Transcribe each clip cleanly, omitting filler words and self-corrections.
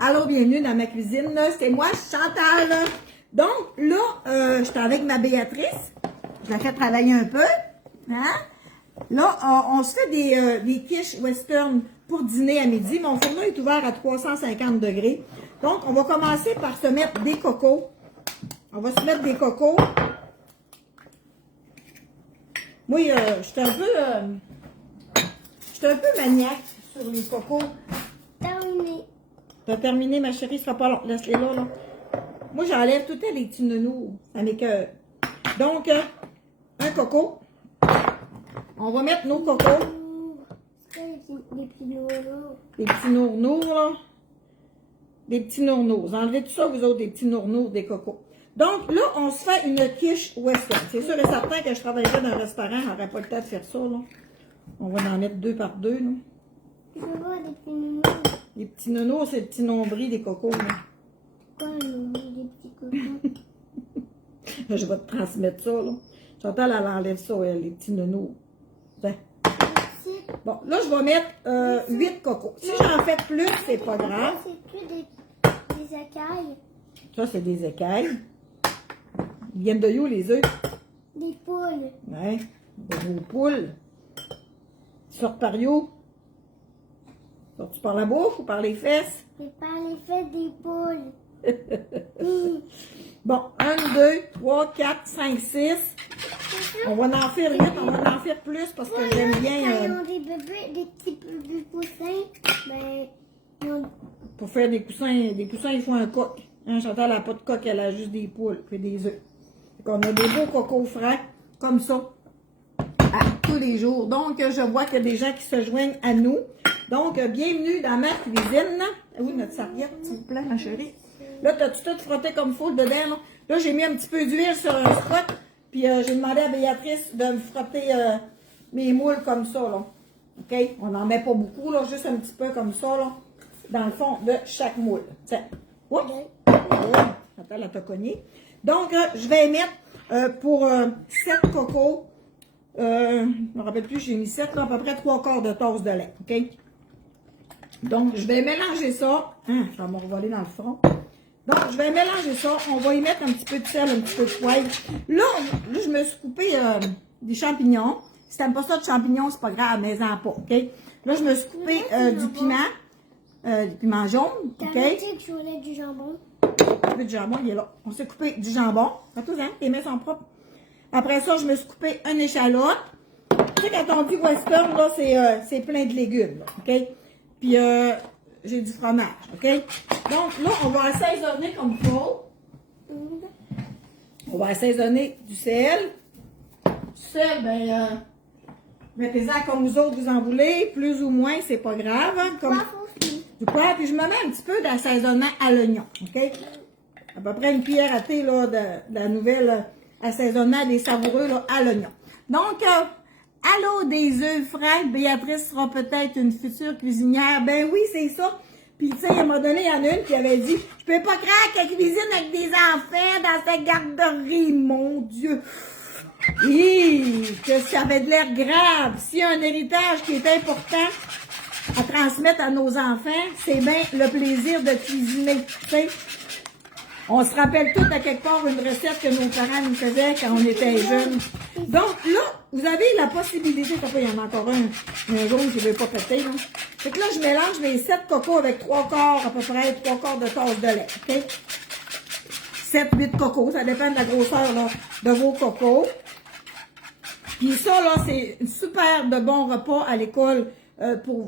Alors, bienvenue dans ma cuisine. C'est moi, Chantal. Donc, là, j'étais avec ma Béatrice. Je la fais travailler un peu. Hein? Là, on se fait des quiches western pour dîner à midi. Mon fourneau est ouvert à 350 degrés. Donc, on va commencer par se mettre des cocos. On va se mettre des cocos. Moi, je suis un peu maniaque sur les cocos. Terminé. T'as terminé, ma chérie, ce sera pas long. Laisse-les là. Moi, j'enlève tout les petits nounous. Ça m'écoeure. Donc, un coco. On va mettre nos cocos. C'est quoi les petits nournours? Des petits nournours, là. Des petits nournours. Enlevez tout ça, vous autres, des petits nournours, des cocos. Donc, là, on se fait une quiche western. C'est sûr et certain que je travaillerais dans un restaurant, j'aurais pas le temps de faire ça, là. On va en mettre 2 par 2, là. Je veux voir des petits nournours. Les petits nounous, c'est le petit nombril des cocos, là. Quoi, des petits cocos? Je vais te transmettre ça, là. Chantal, elle enlève ça, elle, les petits nounous. Tiens. Merci. Bon, là, je vais mettre 8 cocos. Si j'en fais plus, c'est pas grave. C'est plus des écailles. Ça, c'est des écailles. Ils viennent de où, les œufs? Des poules. Ouais. Vos poules. Ils sortent par où? Sortent-tu par la bouche ou par les fesses? C'est par les fesses des poules. Bon, 1, 2, 3, 4, 5, 6. On va en faire 8, on va en faire plus parce que j'aime Quand bien... ils ont des bébés, des petits bébés poussins, ben, ils ont... Pour faire des coussins, il faut un coq. Hein, Chantal n'a pas de coq, elle a juste des poules et des œufs. On a des beaux cocos frais, comme ça, à tous les jours. Donc, je vois qu'il y a des gens qui se joignent à nous. Donc, bienvenue dans ma cuisine. Oui, notre serviette, s'il vous plaît, ma chérie. Là, t'as-tu tout frotté comme il faut dedans, là? Là, j'ai mis un petit peu d'huile sur un spot, puis j'ai demandé à Béatrice de me frotter mes moules comme ça, là. OK? On n'en met pas beaucoup, là, juste un petit peu comme ça, là, dans le fond de chaque moule. Tiens. Oups! Attends, elle t'a cogné. Donc, je vais mettre pour 7 cocos, je ne me rappelle plus, j'ai mis 7, là, à peu près 3/4 de tasse de lait. OK? Donc, je vais mélanger ça. Ça va me revoler dans le front. Donc, je vais mélanger ça. On va y mettre un petit peu de sel, un petit peu de poivre. Là, je me suis coupé des champignons. Si t'aimes pas ça de champignons, c'est pas grave, mais-en pas, OK? Là, je me suis coupé du piment jaune, OK? T'as dit que je voulais du jambon? Un peu de jambon, il est là. On s'est coupé du jambon. Attends, hein, tes mains sont propres. Après ça, je me suis coupé une échalote. Tu sais, quand on dit western, là, c'est plein de légumes, là, OK? Puis, j'ai du fromage, OK? Donc, là, on va assaisonner comme il faut. On va assaisonner du sel. Du sel, ben, mettez-en comme vous autres vous en voulez. Plus ou moins, c'est pas grave. Hein, comme du poivre. Puis, je me mets un petit peu d'assaisonnement à l'oignon, OK? À peu près une cuillère à thé, là, de la nouvelle assaisonnement des savoureux, là, à l'oignon. Donc, allô, des œufs frais. Béatrice sera peut-être une future cuisinière. Ben oui, c'est ça. Puis, tu sais, elle m'a donné en une qui avait dit, je peux pas croire qu'elle cuisine avec des enfants dans sa garderie, mon Dieu. Et que ça avait de l'air grave. S'il y a un héritage qui est important à transmettre à nos enfants, c'est bien le plaisir de cuisiner, tu sais. On se rappelle tous à quelque part une recette que nos parents nous faisaient quand on était jeunes. Donc là, vous avez la possibilité, il y en a encore un jaune qui ne veut pas péter, là. Fait que là, je mélange mes 7 cocos avec 3/4, à peu près 3/4 de tasse de lait, OK? 7-8 cocos, ça dépend de la grosseur, là, de vos cocos. Puis ça, là, c'est une super de bon repas à l'école.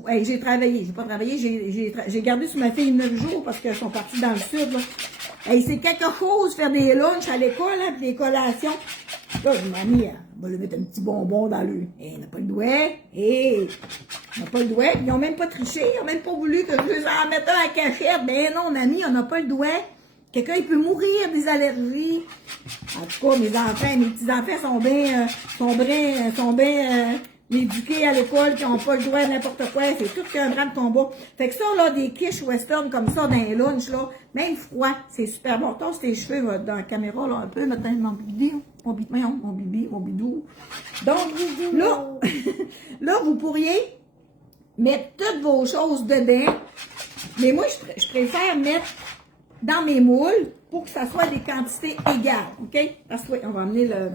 Hey, j'ai pas travaillé, j'ai gardé sur ma fille 9 jours parce qu'elles sont parties dans le sud, là. Hey, c'est quelque chose faire des lunchs à l'école, hein, puis des collations. Là, mamie, on va lui mettre un petit bonbon dans le... Hey, on n'a pas le doigt. Hey, on n'a pas le doigt. Ils n'ont même pas triché, ils n'ont même pas voulu que je les en mette un à cachette. Ben non, mamie, on n'a pas le doigt. Quelqu'un, il peut mourir des allergies. En tout cas, mes petits-enfants sont bien éduqués à l'école, qui n'ont pas le droit à n'importe quoi. C'est tout qu'un bras de combat. Fait que ça, là, des quiches western comme ça dans les lunchs, là, même froid, c'est super bon. Tasse tes cheveux là, dans la caméra, là, un peu, là, mon bibi, mon bidou. Donc, là, là, vous pourriez mettre toutes vos choses dedans. Mais moi, je préfère mettre dans mes moules pour que ça soit des quantités égales, OK? Parce que, oui, on va amener le...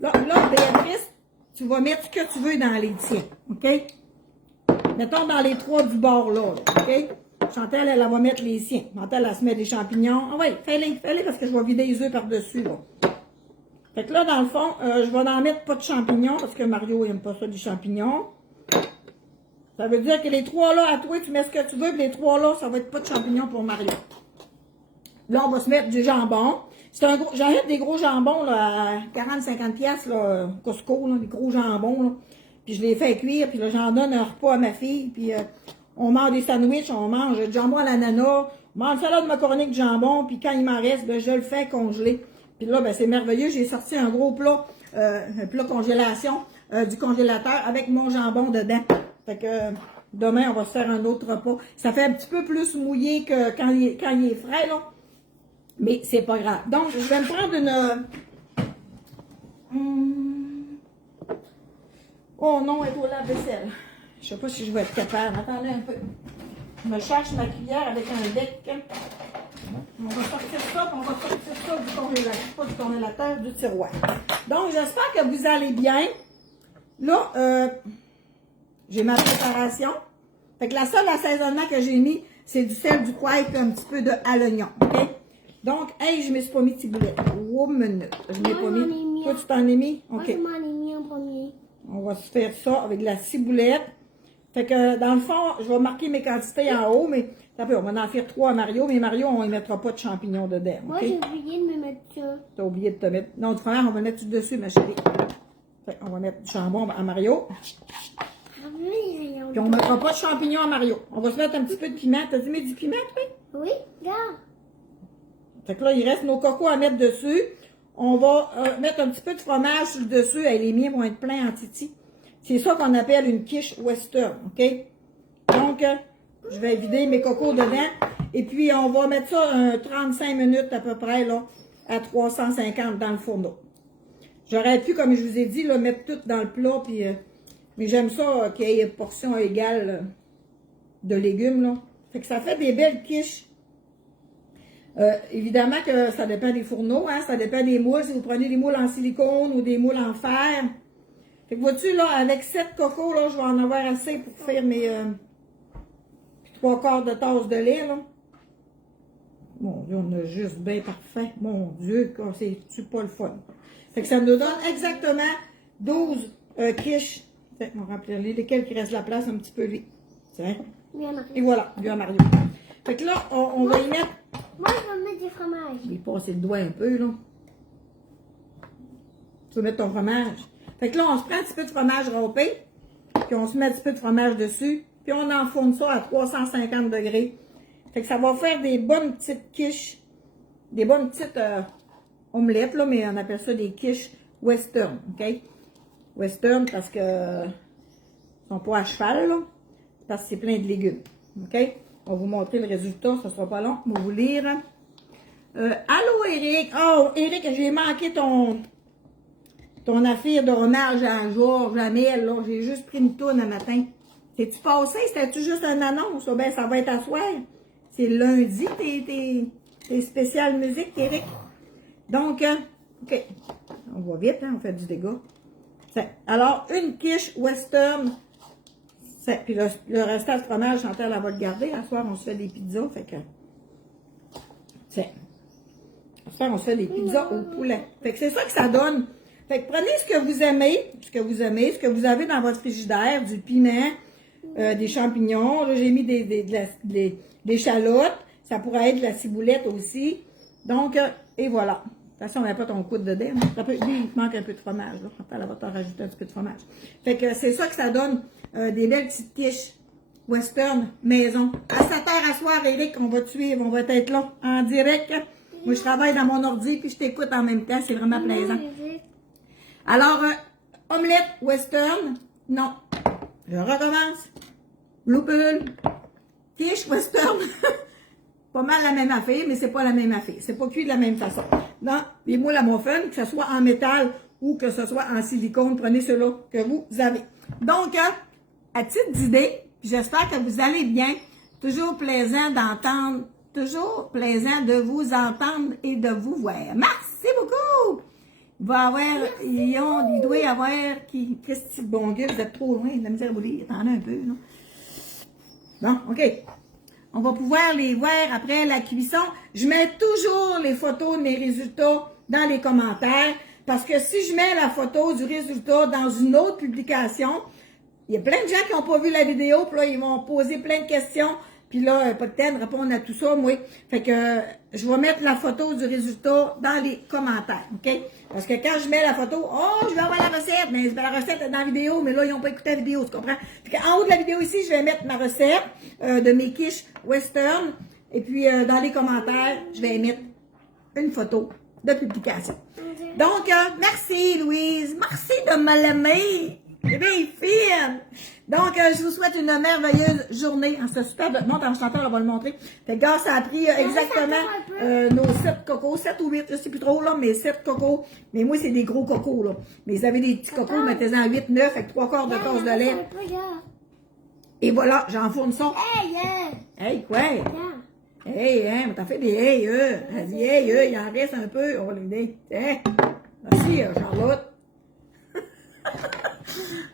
Là, Béatrice, tu vas mettre ce que tu veux dans les tiens, OK? Mettons dans les 3 du bord, là, OK? Chantal, elle va mettre les siens. Chantal, elle se met des champignons. Ah oui, fais-les parce que je vais vider les œufs par-dessus, là. Fait que là, dans le fond, je vais en mettre pas de champignons parce que Mario, il n'aime pas ça, des champignons. Ça veut dire que les 3 là, à toi, tu mets ce que tu veux, puis les 3 là, ça va être pas de champignons pour Mario. Là, on va se mettre du jambon. C'est un gros, j'achète des gros jambons, là, à 40-50 piastres, là, Costco, là, des gros jambons, là. Puis je les fais cuire, puis là, j'en donne un repas à ma fille, puis on mange des sandwichs, on mange du jambon à l'ananas, on mange une salade de macaroni avec du jambon, puis quand il m'en reste, ben, je le fais congeler. Puis là, ben, c'est merveilleux, j'ai sorti un gros plat, un plat congélation du congélateur avec mon jambon dedans. Fait que demain, on va se faire un autre repas. Ça fait un petit peu plus mouillé que quand il est frais, là. Mais c'est pas grave. Donc, je vais me prendre une... Oh non, elle est au lave-vaisselle. Je sais pas si je vais être capable. Attendez un peu. Je me cherche ma cuillère avec un bec. On va sortir ça, puis on va sortir ça du congélateur. Pas du congélateur, du tiroir. Donc, j'espère que vous allez bien. Là, j'ai ma préparation. Fait que la seule assaisonnement que j'ai mis, c'est du sel, du poivre et un petit peu de à l'oignon. OK? Donc, hey, je ne me suis pas mis de ciboulette. Oh, minute. Je ne l'ai pas mis. Toi, tu t'en es mis? OK. Moi, je m'en ai mis en premier. On va se faire ça avec de la ciboulette. Fait que, dans le fond, je vais marquer mes quantités en haut, mais ça peut, on va en faire 3 à Mario, mais Mario, on ne mettra pas de champignons dedans. Okay? Moi, j'ai oublié de me mettre ça. Tu as oublié de te mettre... Non, du fromage, on va le mettre tout dessus, ma chérie. Fait on va mettre du jambon à Mario. Puis on ne mettra pas de champignons à Mario. On va se mettre un petit peu de piment. T'as dit, mais du piment, toi? Oui, regarde. Fait que là, il reste nos cocos à mettre dessus. On va mettre un petit peu de fromage sur le dessus. Hey, les miens vont être pleins en titi. C'est ça qu'on appelle une quiche western, OK? Donc, je vais vider mes cocos dedans. Et puis, on va mettre ça 35 minutes à peu près, là, à 350 dans le fourneau. J'aurais pu, comme je vous ai dit, là, mettre tout dans le plat, puis... mais j'aime ça qu'il y ait une portion égale de légumes, là. Fait que ça fait des belles quiches. Évidemment que ça dépend des fourneaux, hein, ça dépend des moules. Si vous prenez des moules en silicone ou des moules en fer. Fait que vois-tu, là, avec 7 cocos, là, je vais en avoir assez pour faire mes 3/4 de tasse de lait, là. Mon Dieu, on a juste bien parfait. Mon Dieu, c'est pas le fun. Fait que ça nous donne exactement 12 quiches. On va remplir lesquels qui reste la place un petit peu vite. Et voilà, bien Mario. Fait que là, on va y mettre... Moi, je vais mettre du fromage. Il passe le doigt un peu, là. Tu vas mettre ton fromage. Fait que là, on se prend un petit peu de fromage râpé, puis on se met un petit peu de fromage dessus, puis on enfourne ça à 350 degrés. Fait que ça va faire des bonnes petites quiches, des bonnes petites omelettes, là, mais on appelle ça des quiches western, OK? Western parce que ils sont pas à cheval, là, parce que c'est plein de légumes, OK? On va vous montrer le résultat, ça sera pas long, on va vous lire. Allô, Eric! Oh, Eric, j'ai manqué ton affaire de hommage à Georges, Jamel, là. J'ai juste pris une toune un matin. T'es-tu passé? C'était-tu juste une annonce? Ben, ça va être à soir. C'est lundi, tes spéciales musique, Eric. Donc, OK. On va vite, hein? On fait du dégât. Alors, une quiche western. Puis le restant de fromage, Chantal, elle va le garder. À soir, on se fait des pizzas. Fait que. À soir, on se fait des pizzas au poulet. Fait que c'est ça que ça donne. Fait que prenez ce que vous aimez, ce que vous avez dans votre frigidaire, du piment, des champignons. Là, j'ai mis des échalotes. Ça pourrait être de la ciboulette aussi. Donc, et voilà. De toute façon, on n'a pas ton coude dedans. Lui, il manque un peu de fromage. Là. Elle va t'en rajouter un petit peu de fromage. Fait que c'est ça que ça donne, des belles petites quiches western maison. À 7h à soir, Eric, on va te suivre, on va être là, en direct. Moi, je travaille dans mon ordi, puis je t'écoute en même temps. C'est vraiment plaisant. Alors, omelette western, non. Je recommence. Loupule, quiche western. Pas mal la même affaire, mais c'est pas la même affaire. C'est pas cuit de la même façon. Non, les moules à muffin, que ce soit en métal ou que ce soit en silicone, prenez ceux-là que vous avez. Donc, à titre d'idée, j'espère que vous allez bien. Toujours plaisant d'entendre, toujours plaisant de vous entendre et de vous voir. Merci beaucoup! Il va y avoir, il doit y avoir, qu'est-ce que bon Dieu, vous êtes trop loin, de la misère à vous lire, attendez un peu, non? Bon, OK. On va pouvoir les voir après la cuisson. Je mets toujours les photos de mes résultats dans les commentaires parce que si je mets la photo du résultat dans une autre publication, il y a plein de gens qui n'ont pas vu la vidéo, puis là, ils vont poser plein de questions, puis là, pas de temps de répondre à tout ça, moi. Fait que je vais mettre la photo du résultat dans les commentaires, OK? Parce que quand je mets la photo, oh, je vais avoir la recette, mais la recette est dans la vidéo, mais là, ils n'ont pas écouté la vidéo, tu comprends? Fait qu'en haut de la vidéo ici, je vais mettre ma recette de mes quiches western, et puis dans les commentaires, je vais mettre une photo de publication. Donc, merci Louise, merci de me l'aimer. C'est bien fine! Donc, je vous souhaite une merveilleuse journée. C'est super de... Monte en chanteur, on va le montrer. Fait que, gars, ça a pris exactement nos 7 cocos, 7 ou 8, je sais plus trop, là, mais 7 cocos. Mais moi, c'est des gros cocos, là. Mais vous avez des petits cocos, mettez-en 8, 9, avec 3/4 de tasse de lait. Et voilà, j'enfourne ça. Hey, quoi? Hey, hein, t'as fait des hey, elle dit hey, il en reste un peu. On va lui dire, hein? Merci, Charlotte.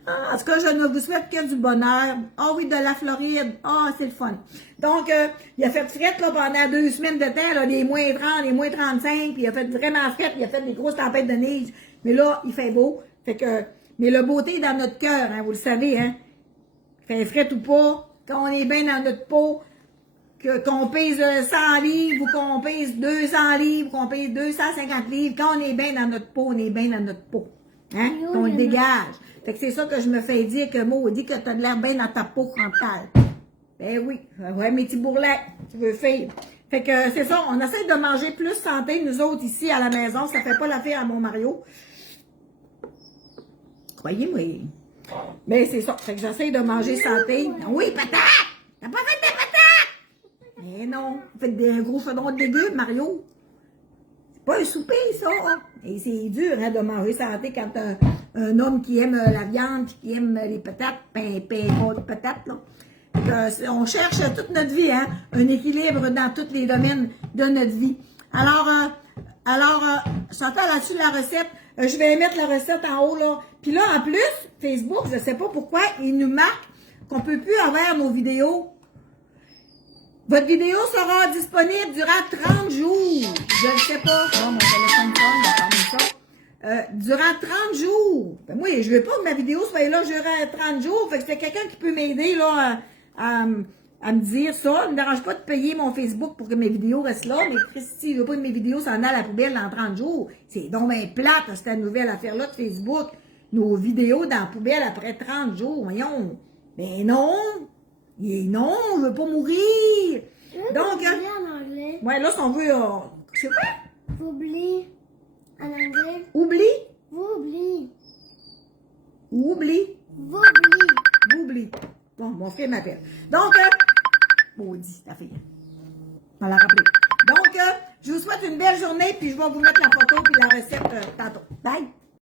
En tout cas, je ne vous souhaite que du bonheur. Ah oui, de la Floride. Ah, c'est le fun. Donc, il a fait frette là, pendant 2 semaines de temps, là, les moins 30, les moins 35, puis il a fait vraiment frette, il a fait des grosses tempêtes de neige. Mais là, il fait beau. Fait que, mais la beauté est dans notre cœur, hein, vous le savez, hein. Fait frette ou pas, quand on est bien dans notre peau, qu'on pèse 100 livres, ou qu'on pèse 200 livres, qu'on pèse 250 livres, quand on est bien dans notre peau, on est bien dans notre peau. Hein? Qu'on le dégage. Fait que c'est ça que je me fais dire que Maud dit que t'as de l'air bien dans ta peau frontale. Ben oui, ouais, mes petits bourrelets, tu veux faire. Fait que c'est ça, on essaie de manger plus santé, nous autres, ici, à la maison. Ça fait pas l'affaire à mon Mario. Croyez-moi. Mais c'est ça, fait que j'essaie de manger santé. Oui, patate! T'as pas fait de patates! Mais non, faites un gros chaudron de légumes, Mario. C'est pas un souper, ça. Et c'est dur hein, de manger santé quand un homme qui aime la viande, qui aime les patates, pain de patates, là. On cherche toute notre vie, hein, un équilibre dans tous les domaines de notre vie. Alors, Chantal, là-dessus, la recette, je vais mettre la recette en haut, là. Puis là, en plus, Facebook, je ne sais pas pourquoi, il nous marque qu'on ne peut plus avoir nos vidéos. Votre vidéo sera disponible durant 30 jours. Je ne sais pas. Bon, mon téléphone sonne, on va fermer ça. Durant 30 jours. Ben, moi, je ne veux pas que ma vidéo soit là durant 30 jours. Fait que c'est quelqu'un qui peut m'aider, là, à me dire ça. Ça ne me dérange pas de payer mon Facebook pour que mes vidéos restent là. Mais Christy, je veux pas que mes vidéos s'en aillent à la poubelle dans 30 jours. C'est donc bien plate, cette nouvelle affaire-là de Facebook. Nos vidéos dans la poubelle après 30 jours. Voyons. Ben non. Et non, on veut pas mourir. Donc, en anglais. Ouais, là, si on veut, c'est quoi? Oublie. En anglais. Oublie? Oublie. Oublie? Oublie. Oublie. Bon, mon frère m'appelle. Donc, maudit, ta fille. On l'a rappelé. Donc, je vous souhaite une belle journée, puis je vais vous mettre la photo puis la recette tantôt. Bye!